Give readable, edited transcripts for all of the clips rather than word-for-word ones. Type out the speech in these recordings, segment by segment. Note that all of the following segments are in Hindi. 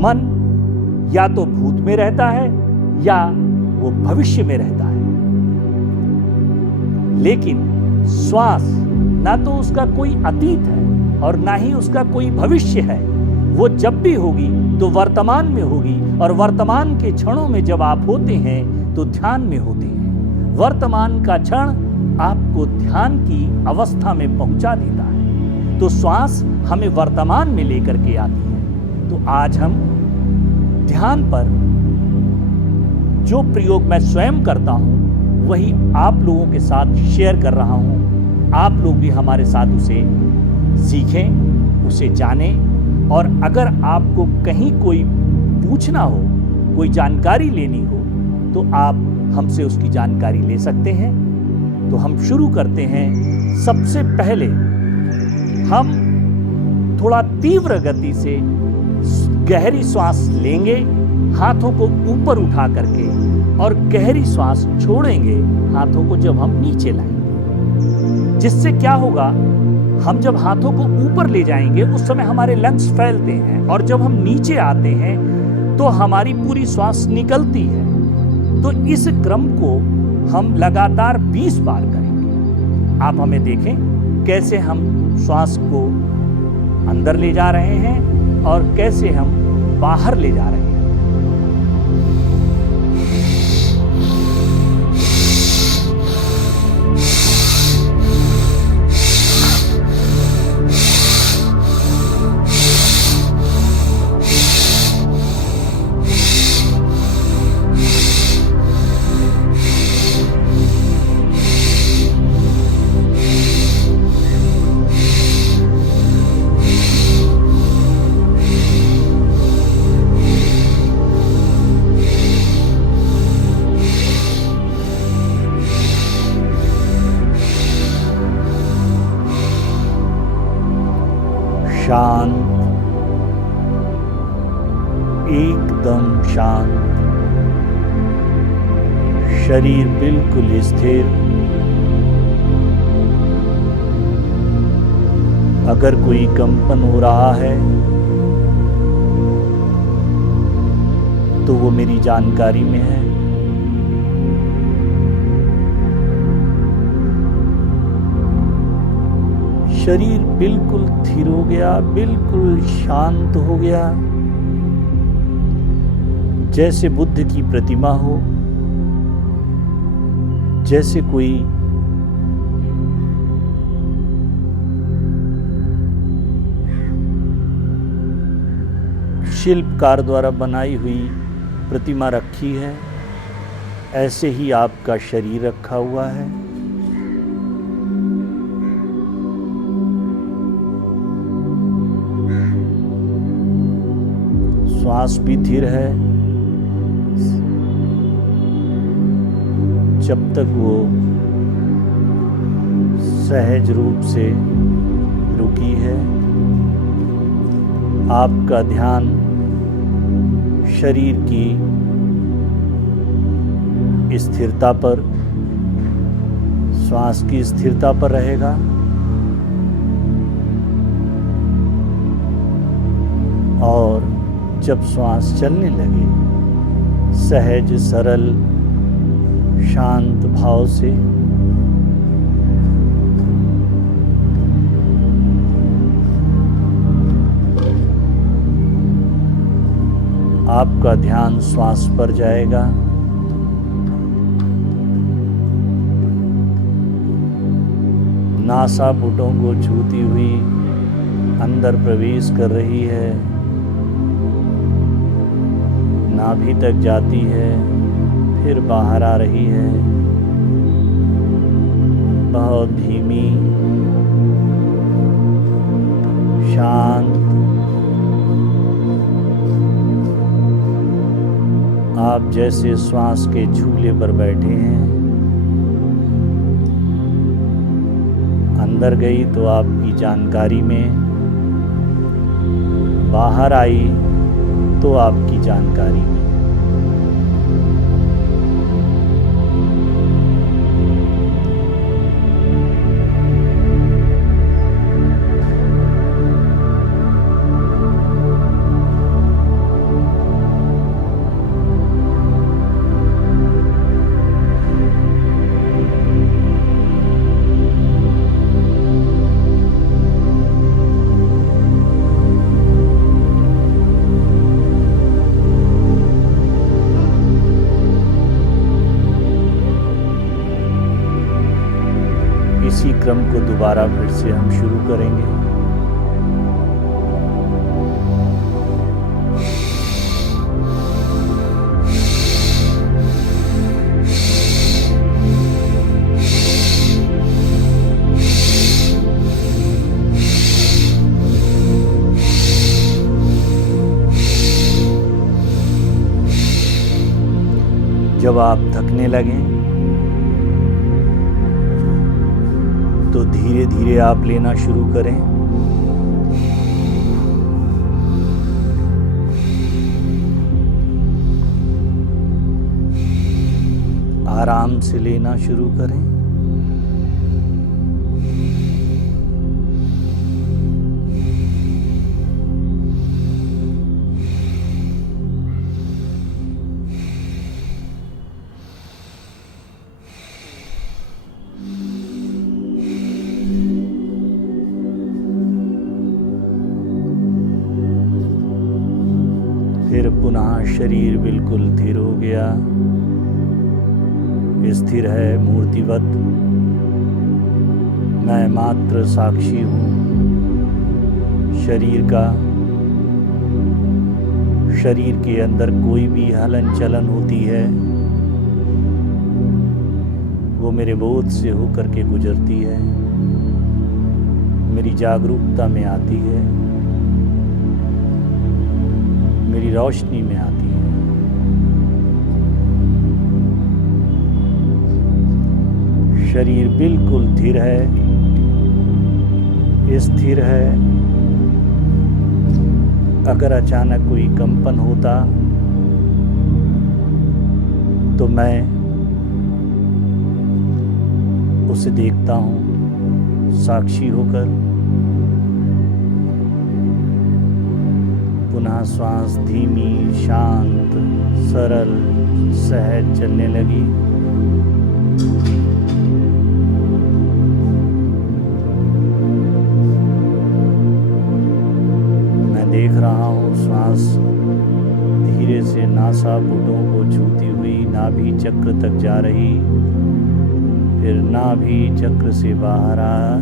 मन या तो भूत में रहता है या वो भविष्य में रहता है। लेकिन श्वास ना तो उसका कोई अतीत है और ना ही उसका कोई भविष्य है। वो जब भी होगी तो वर्तमान में होगी, और वर्तमान के क्षणों में जब आप होते हैं तो ध्यान में होते हैं। वर्तमान का क्षण आपको ध्यान की अवस्था में पहुंचा देता है। तो श्वास हमें वर्तमान में लेकर के आती है। तो आज हम ध्यान पर जो प्रयोग मैं स्वयं करता हूं वही आप लोगों के साथ शेयर कर रहा हूं। आप लोग भी हमारे साथ उसे सीखें, उसे जानें, और अगर आपको कहीं कोई पूछना हो, कोई जानकारी लेनी हो, तो आप हमसे उसकी जानकारी ले सकते हैं। तो हम शुरू करते हैं। सबसे पहले हम थोड़ा तीव्र गति से गहरी श्वास लेंगे, हाथों को ऊपर उठा करके, और गहरी श्वास छोड़ेंगे हाथों को जब हम नीचे लाएंगे। जिससे क्या होगा, हम जब हाथों को ऊपर ले जाएंगे उस समय हमारे लंग्स फैलते हैं, और जब हम नीचे आते हैं तो हमारी पूरी श्वास निकलती है। तो इस क्रम को हम लगातार 20 बार करेंगे। आप हमें देखें कैसे हम श्वास को अंदर ले जा रहे हैं और कैसे हम बाहर ले जा रहे हैं। शांत, एकदम शांत, शरीर बिल्कुल स्थिर। अगर कोई कंपन हो रहा है तो वो मेरी जानकारी में है। शरीर बिल्कुल स्थिर हो गया, बिल्कुल शांत हो गया, जैसे बुद्ध की प्रतिमा हो, जैसे कोई शिल्पकार द्वारा बनाई हुई प्रतिमा रखी है, ऐसे ही आपका शरीर रखा हुआ है। श्वास भी स्थिर है जब तक वो सहज रूप से रुकी है। आपका ध्यान शरीर की स्थिरता पर, श्वास की स्थिरता पर रहेगा। और जब श्वास चलने लगे, सहज, सरल, शांत भाव से आपका ध्यान श्वास पर जाएगा। नासापुटों को छूती हुई अंदर प्रवेश कर रही है, नाभि तक जाती है, फिर बाहर आ रही है। बहुत धीमी, शांत। आप जैसे श्वास के झूले पर बैठे हैं। अंदर गई तो आपकी जानकारी में, बाहर आई तो आपकी जानकारी में। इसी क्रम को दोबारा फिर से हम शुरू करेंगे। जब आप थकने लगें तो धीरे धीरे आप लेना शुरू करें। आराम से लेना शुरू करें। फिर पुनः शरीर बिल्कुल स्थिर हो गया, स्थिर है मूर्तिवत। मैं मात्र साक्षी हूँ शरीर का। शरीर के अंदर कोई भी हलन चलन होती है वो मेरे बोध से होकर के गुजरती है, मेरी जागरूकता में आती है, मेरी रोशनी में आती है। शरीर बिल्कुल स्थिर है, स्थिर है। अगर अचानक कोई कंपन होता तो मैं उसे देखता हूँ साक्षी होकर। पुनः श्वास धीमी, शांत, सरल, सहज चलने लगी। मैं देख रहा हूँ श्वास धीरे से नासापुटों को छूती हुई नाभि चक्र तक जा रही, फिर नाभि चक्र से बाहर आ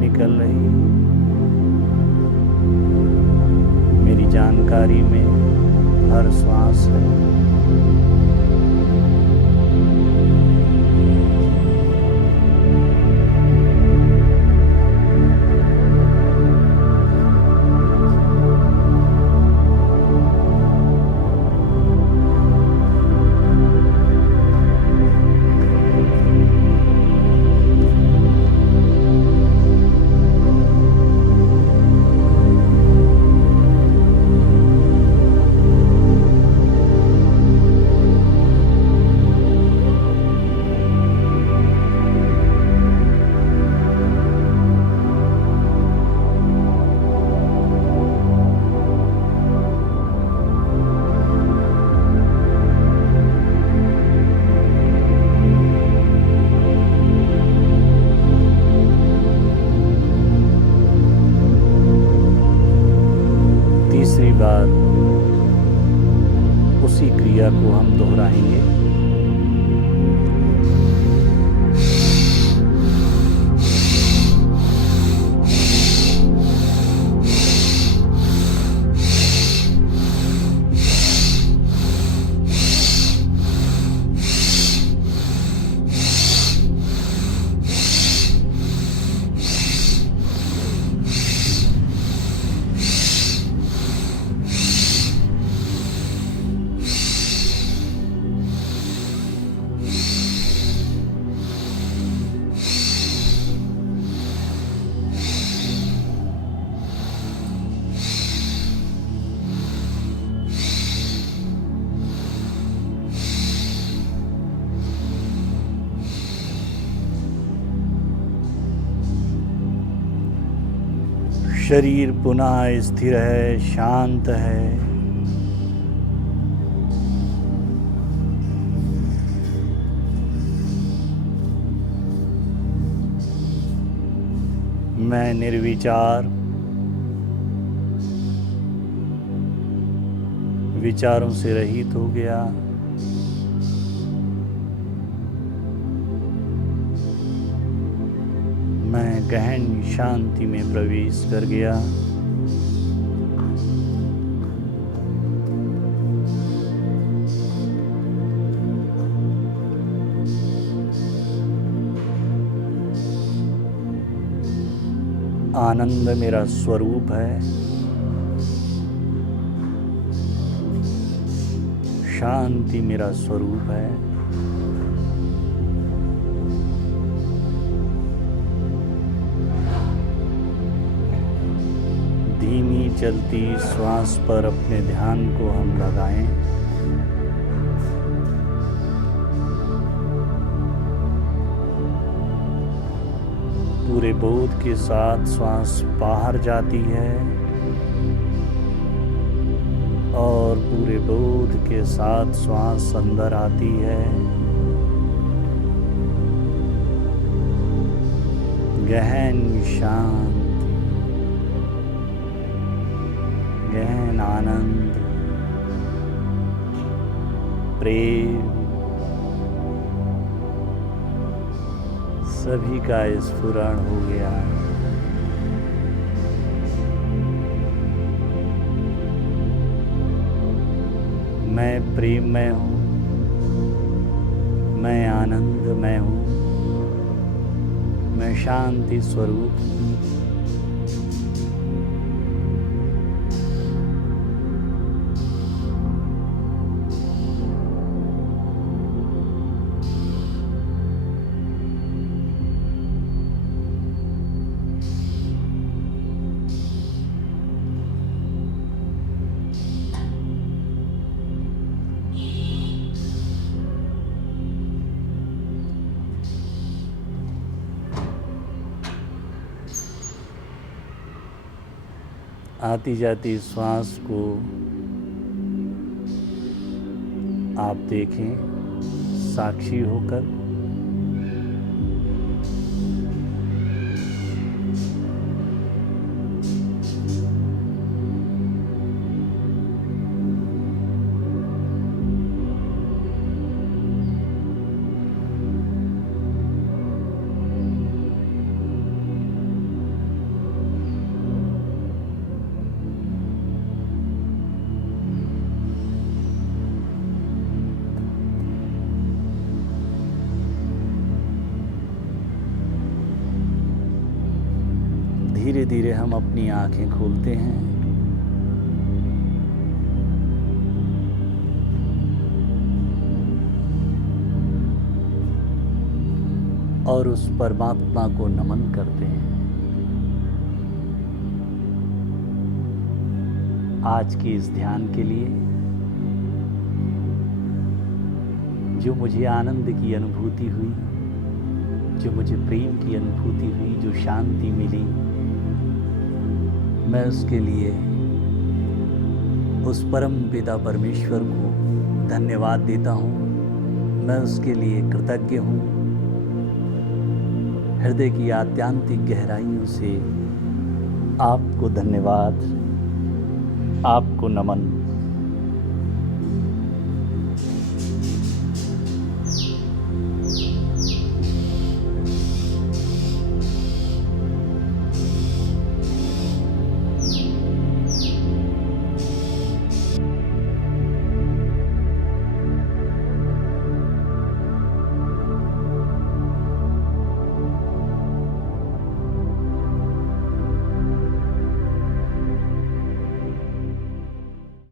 निकल रही। मेरी जानकारी में हर श्वास है। तीसरी बार उसी क्रिया को हम दोहराएंगे। शरीर पुनः स्थिर है, शांत है। मैं निर्विचार, विचारों से रहित हो गया। गहन शांति में प्रवेश कर गया। आनंद मेरा स्वरूप है, शांति मेरा स्वरूप है। धीमी चलती श्वास पर अपने ध्यान को हम लगाएं। पूरे बोध के साथ श्वास बाहर जाती है और पूरे बोध के साथ श्वास अंदर आती है। गहन शांति, गहन आनंद, प्रेम सभी का स्फुरण हो गया। मैं प्रेममय हूँ, मैं आनंदमय हूँ, मैं शांति स्वरूप हूँ। आती जाती श्वास को आप देखें साक्षी होकर। धीरे धीरे हम अपनी आंखें खोलते हैं और उस परमात्मा को नमन करते हैं। आज के इस ध्यान के लिए जो मुझे आनंद की अनुभूति हुई, जो मुझे प्रेम की अनुभूति हुई, जो शांति मिली, मैं उसके लिए उस परम पिता परमेश्वर को धन्यवाद देता हूँ। मैं उसके लिए कृतज्ञ हूँ। हृदय की आत्यांतिक गहराइयों से आपको धन्यवाद, आपको नमन।